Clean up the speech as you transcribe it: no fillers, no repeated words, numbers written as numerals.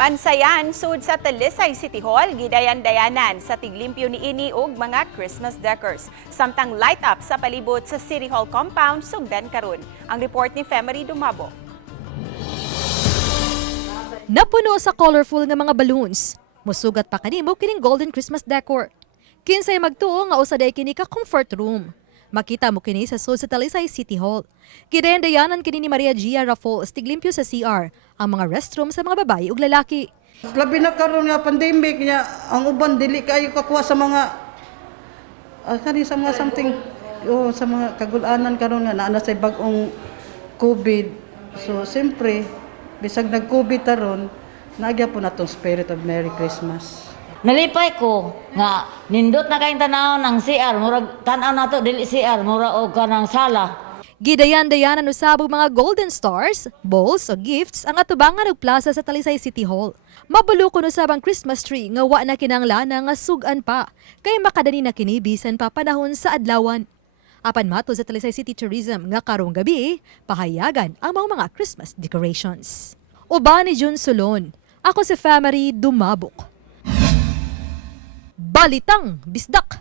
Pansayan sud sa Talisay City Hall gidayan-dayanan sa tiglimpyo niini og mga Christmas decors. Samtang light up sa palibot sa City Hall compound sugdan karon. Ang report ni Femery Dumabo. Napuno sa colorful nga mga balloons. Musugat pa kanimo kining golden Christmas decor. Kinsay magtuo nga usa day kini ka comfort room. Makita mo kini sa sud sa Talisay City Hall. Gidayan-dayanan kini ni Maria Gia Raffles tiglimpyo sa CR ang mga restroom sa mga babae ug lalaki. Labi na karon nga pandemic niya, ang uban dili kayo kakuha sa mga sa mga something sa mga kagulanan karon nga naa na sa bag-ong COVID. So siyempre bisag nag-COVID taron, nagya po natong spirit of Merry Christmas. Nalipay ko nga nindot na kayong tanaw ng CR, murag tanaw na to dili CR, mura og kanang sala. Gidayan-dayanan usab og mga golden stars, balls o gifts ang atubangan og plaza sa Talisay City Hall. Mabulukon usab ang Christmas tree nga wa na kinahanglan nga sugan pa kay makadani na kini bisan pa panahon sa adlawan. Apan mato sa Talisay City Tourism nga karong gabi pahayagan ang mga Christmas decorations. Uban ni Jun Solon, ako si Femery Dumabok. Balitang Bisdak.